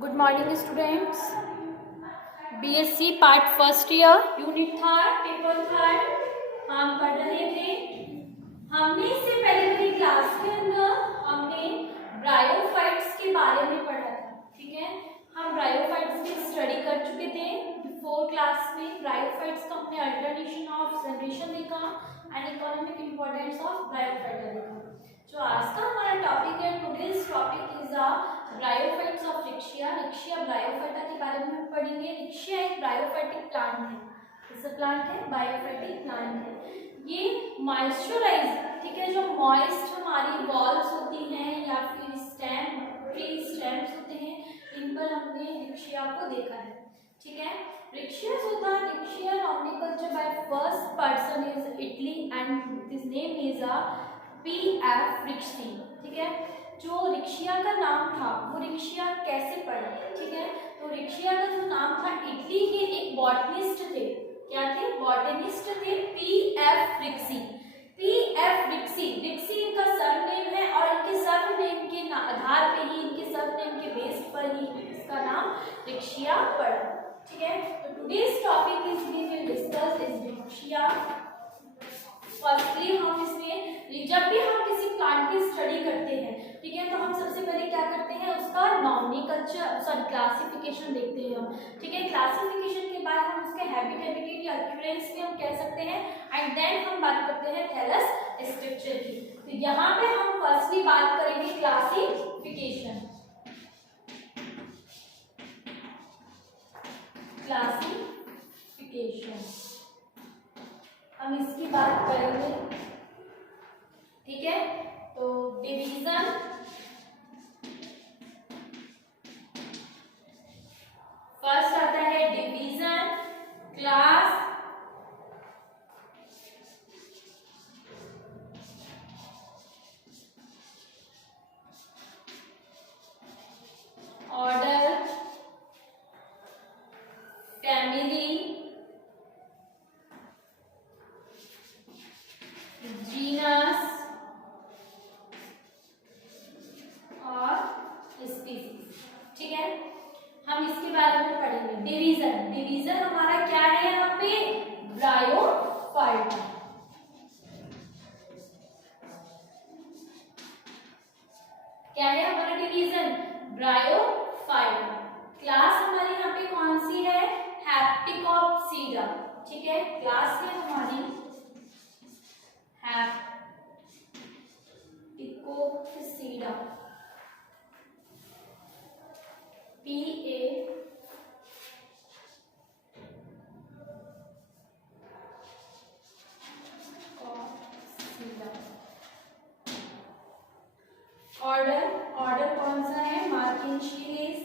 Good morning students. BSc part first year unit third paper third हम पढ़ रहे थे। हमने इससे पहले वाली क्लास के अंदर हमने ब्रायोफाइट्स के बारे में पढ़ा था। ठीक है, हम ब्रायोफाइट्स की स्टडी कर चुके थे बिफोर क्लास में। ब्रायोफाइट्स का हमने अल्टरनेशन ऑफ जनरेशन देखा and economic importance of bryophyta देखा। जो आज का हमारा टॉपिक है, today's topic is bryophytes of रिक्शिया। रिक्शिया ब्रायोफाइटा के बारे में हम पढ़ेंगे। रिक्शिया एक ब्रायोफाइटिक प्लांट है। कैसा प्लांट है? बायोफाइटिक प्लांट है। ये मॉइस्चराइज, ठीक है, जो मॉइस्ट हमारी वॉल्स होती हैं या फिर स्टेम, ट्री स्टेम्स होते हैं, इन पर हमने रिक्शिया को देखा है। ठीक है, रिक्शिया होता है, Riccia nomenclature by first person is Italy and his name is P.F. Ricci. ठीक है, जो रिक्शिया का नाम था वो रिक्शिया कैसे पड़ा? ठीक है, तो रिक्शिया का जो नाम था, इटली के एक बॉटनिस्ट थे। क्या थे? बॉटनिस्ट थे, P.F. रिक्सी। P.F. रिक्सी, रिक्सी इनका सरनेम है और इनके सरनेम के आधार पे ही, इनके सरनेम के बेस पर ही इसका नाम रिक्शिया पड़ा। ठीक है, तो today's topic is we will discuss is रिक्शिया। फर्स्टली हम इसमें जब भी हम किसी प्लांट की स्टडी करते हैं, ठीक है, तो हम सबसे पहले क्या करते हैं, उसका नॉमिनोकल्चर सॉरी क्लासिफिकेशन देखते हैं हम। ठीक है, क्लासिफिकेशन के बाद हम उसके हैबिटेट या अक्यूरेंस भी हम कह सकते हैं एंड देन हम बात करते हैं थैलस स्ट्रक्चर की। तो यहाँ पे हम फर्स्टली बात करेंगे क्लासिफिकेशन। हम इसकी बात करेंगे। ठीक है, तो डिवीजन, फर्स्ट आता है division, class, order, family, genus और स्पीसीज। ठीक है, हम इसके बारे में पढ़ेंगे। डिवीजन, डिवीजन हमारा क्या है यहाँ पे? ब्रायोफाइटा। क्या है हमारा डिवीजन? ब्रायोफाइटा। क्लास हमारी यहाँ पे कौन सी है? हैप्टिकोप्सीडा। ठीक है, क्लास है हमारी हैप्टिकोप्सीडा, PA ऑर्डर, ऑर्डर कौन सा है? Marchantiales,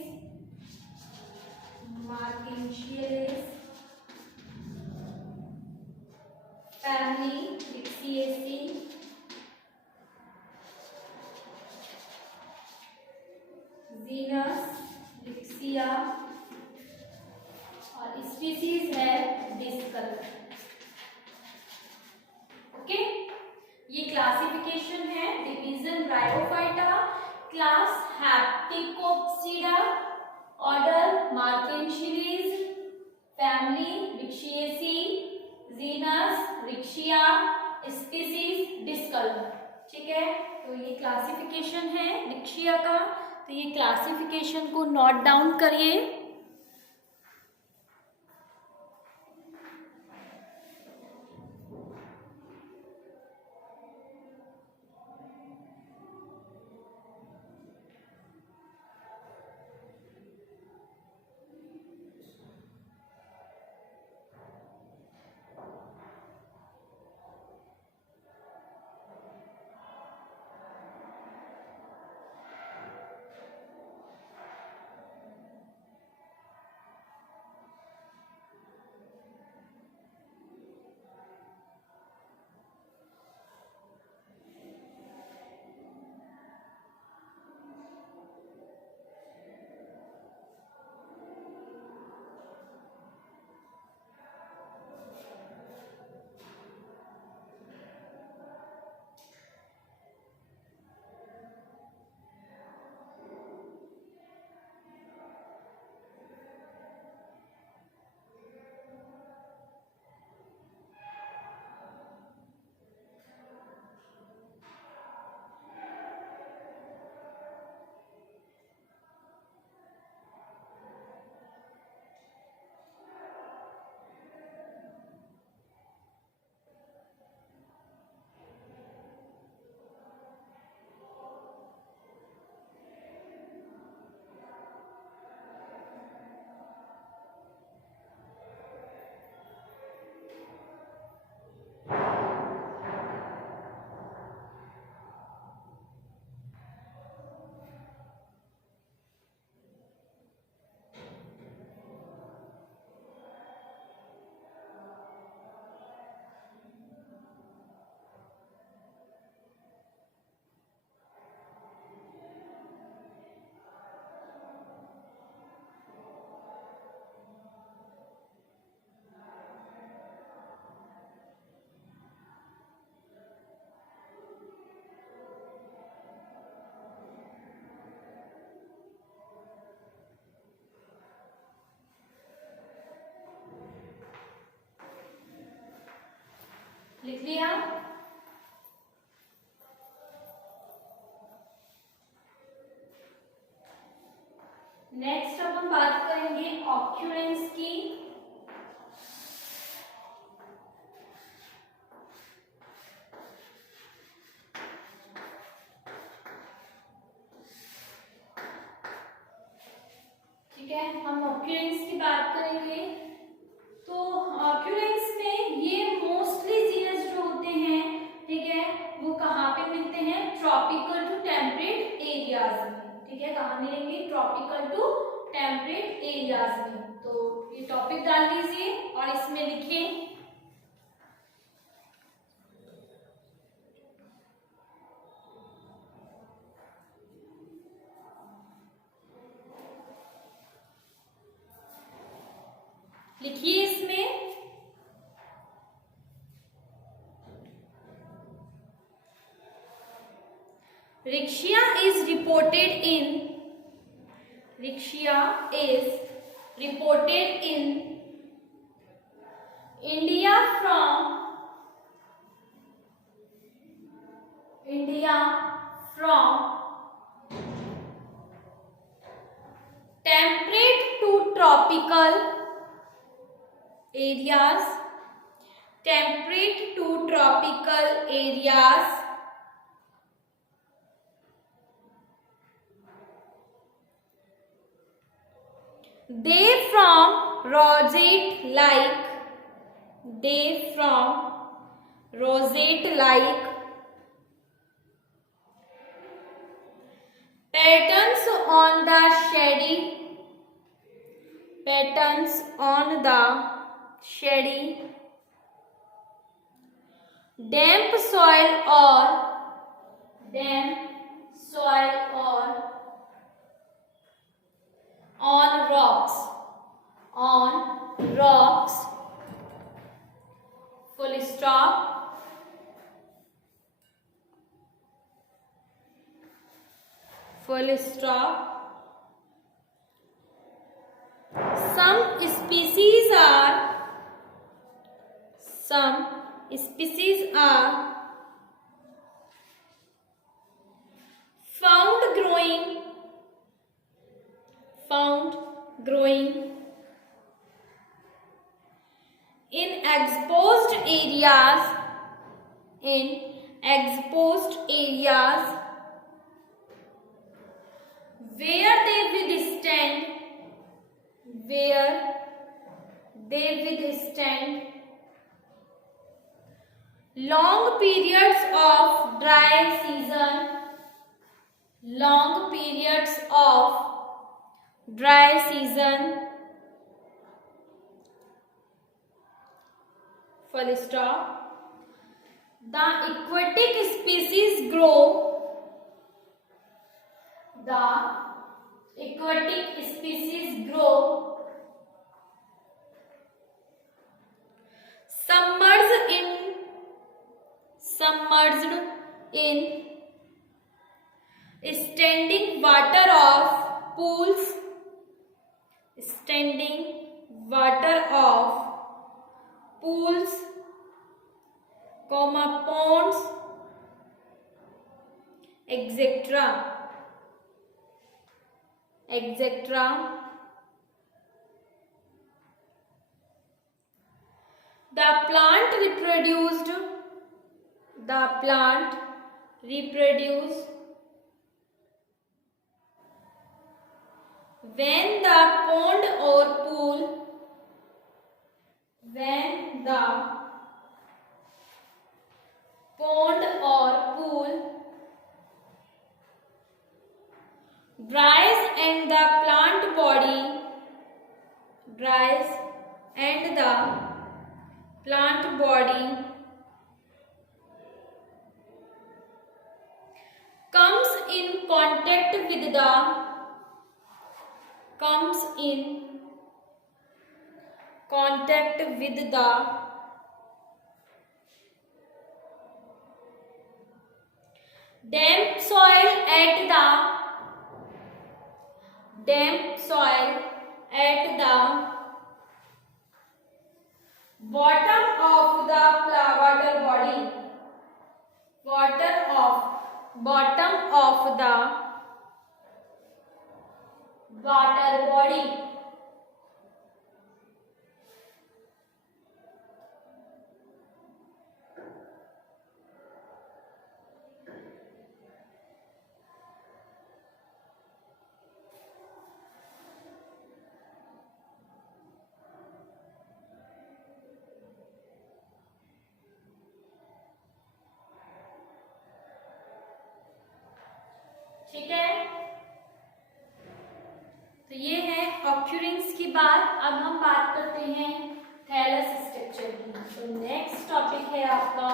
Marchantiales. Family Ricciaceae, genus Riccia और स्पीसीज है डिस्कल। ओके, ये क्लासिफिकेशन है। Division Bryophyta, class Hepaticopsida, order Marchantiales, family Ricciaceae, genus Riccia, species discolor. ठीक है, तो ये क्लासिफिकेशन है रिक्शिया का। तो ये क्लासिफिकेशन को नोट डाउन करिए। लिख लिया। नेक्स्ट अब हम बात करेंगे ऑक्यूरेंस की। ठीक है, हम ऑक्यूरेंस की बात करेंगे। तो ऑक्यूरेंस में ये मोस्टली जीनस जो होते हैं, ठीक है, वो कहाँ पे मिलते हैं? ट्रॉपिकल टू टेम्परेट एरियाज में। ठीक है, कहाँ मिलेंगे? ट्रॉपिकल टू टेम्परेट एरियाज में। तो ये टॉपिक डाल दीजिए और इसमें लिखें लिखिए इसमें Rixia is reported in India from temperate to tropical areas, they from roseate like patterns on the shady damp soil or on rocks, full stop. Some species are found growing in exposed areas where they withstand long periods of dry season, full stop. The aquatic species grow submerged in standing water of pools, ponds, etc. The plant reproduced when the pond or pool dries and the plant body comes in contact with the damp soil at the bottom of the water body. bottom of the water body. ठीक है, तो ये है ऑक्यूरेंस की बात। अब हम बात करते हैं थैलस स्ट्रक्चर की। तो नेक्स्ट टॉपिक है आपका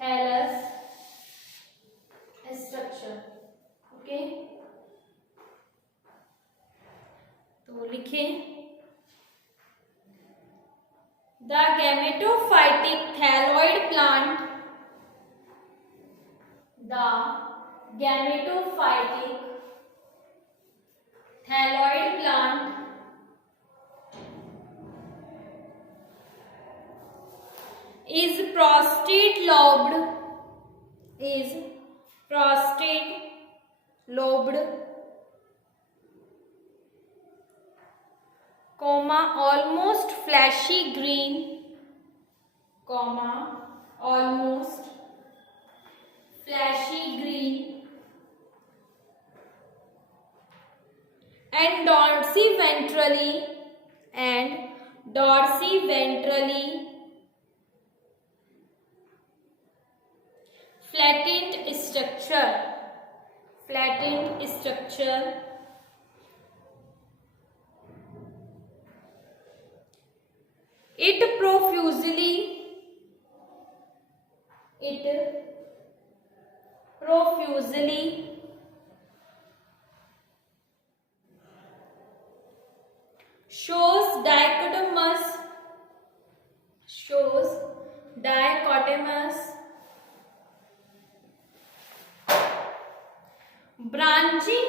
थैलस स्ट्रक्चर। ओके, तो लिखें the gametophytic thalloid plant, the gametophytic thalloid plant is prostate lobed, almost fleshy green, almost fleshy green and dorsiventrally flattened structure. It profusely shows dichotomous branching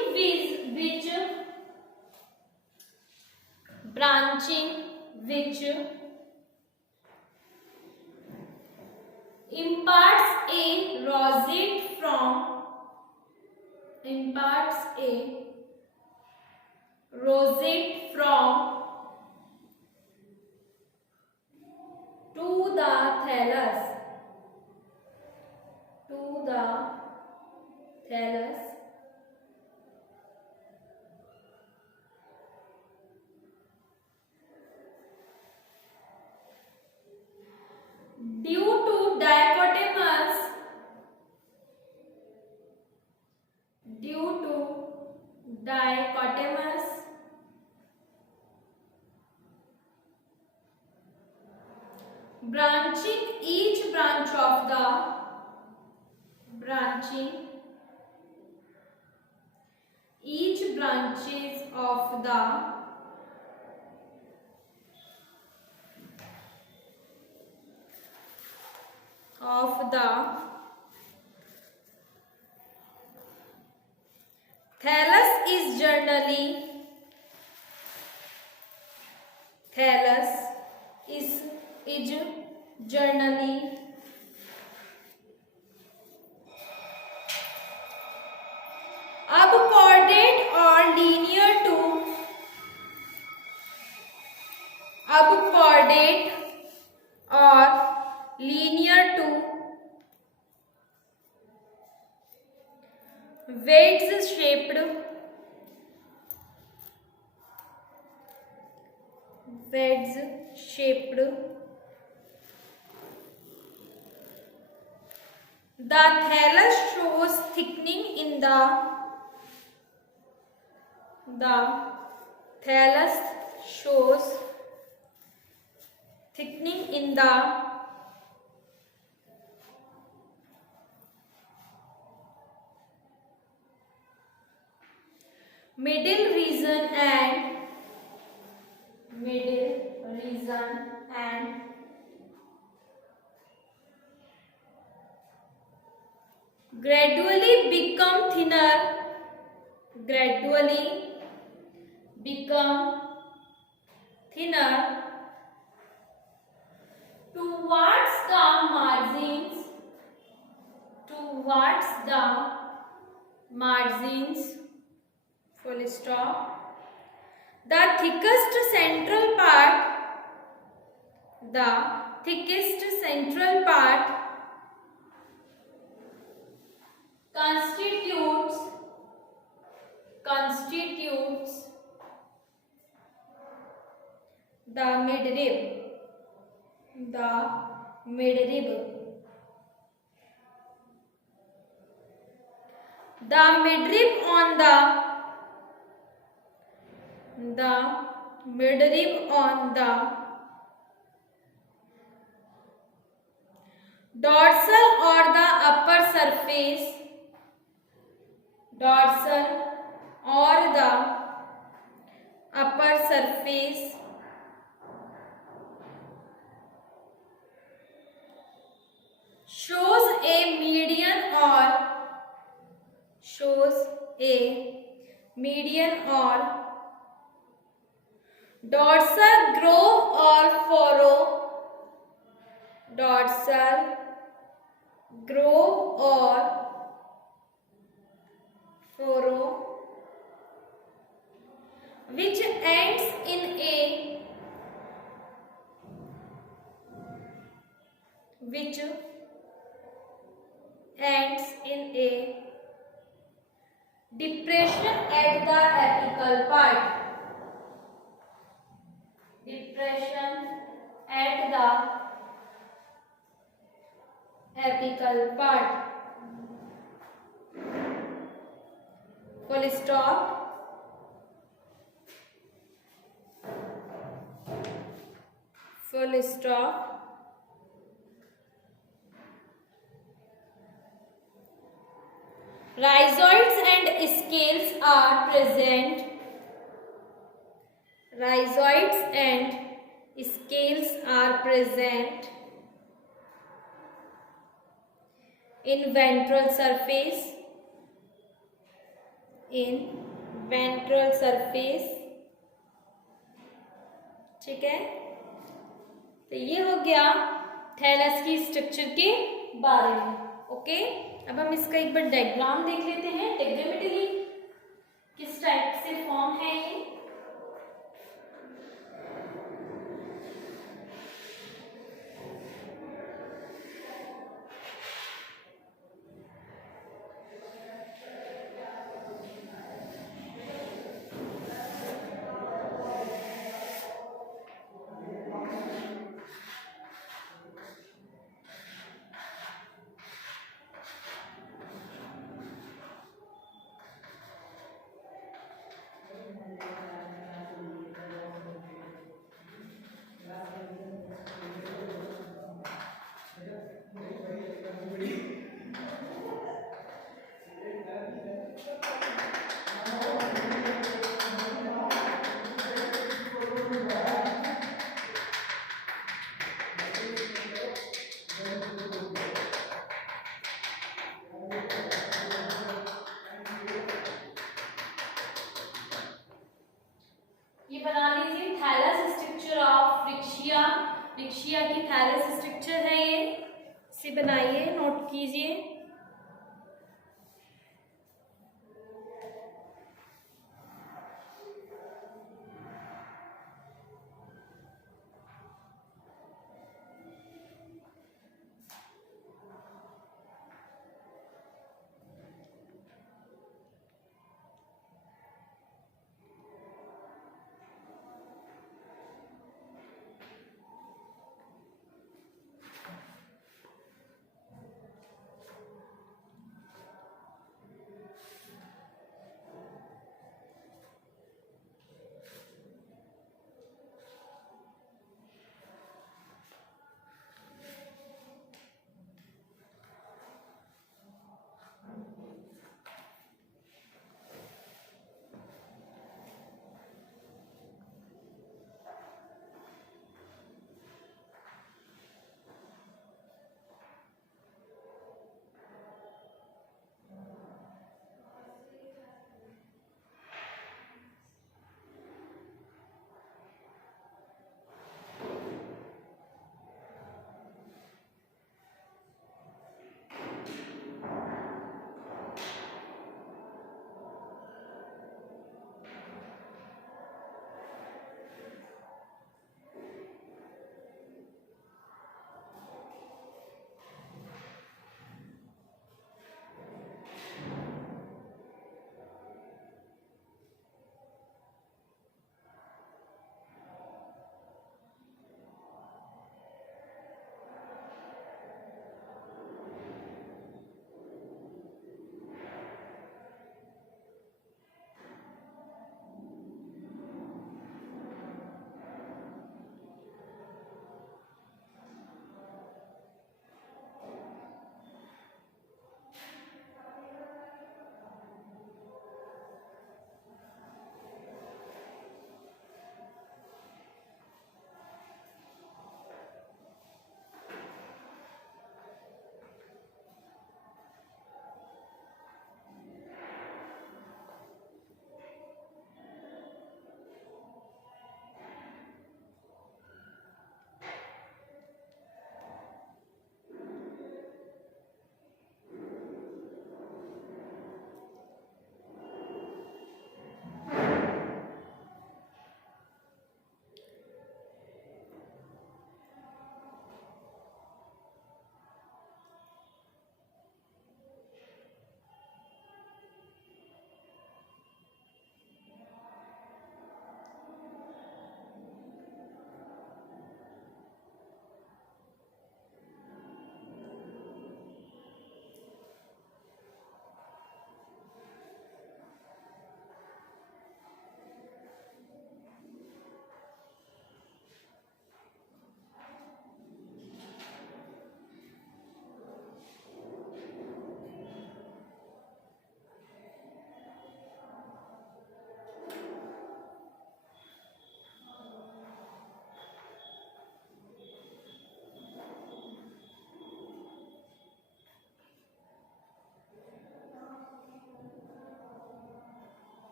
which imparts a rosette from to the thallus. Due to dichotomous branching, each branch of the branches of the thallus is generally upchordate or linear to wedge shaped. The thallus shows thickening in the middle region and gradually become thinner become thinner towards the margins, towards the margins, full stop. The thickest central part, the thickest central part constitutes the midrib, the midrib. The midrib on the midrib on the dorsal or the upper surface, dorsal or the upper surface shows a median or dorsal groove or furrow, dorsal groove or furrow which ends in a depression at the apical part, depression at the apical part, full stop. Full stop. Rhizoids and scales are present. Rhizoids and scales are present in ventral surface. In ventral surface. ठीक है, तो ये हो गया थैलस की स्ट्रक्चर के बारे में. ओके, अब हम इसका एक बार डायग्राम देख लेते हैं. टेग्रामेटिकली किस टाइप से फॉर्म है ये. रिक्शिया की थैलस स्ट्रक्चर है ये. इसे बनाइए, नोट कीजिए.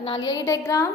बना लिया ये डायग्राम।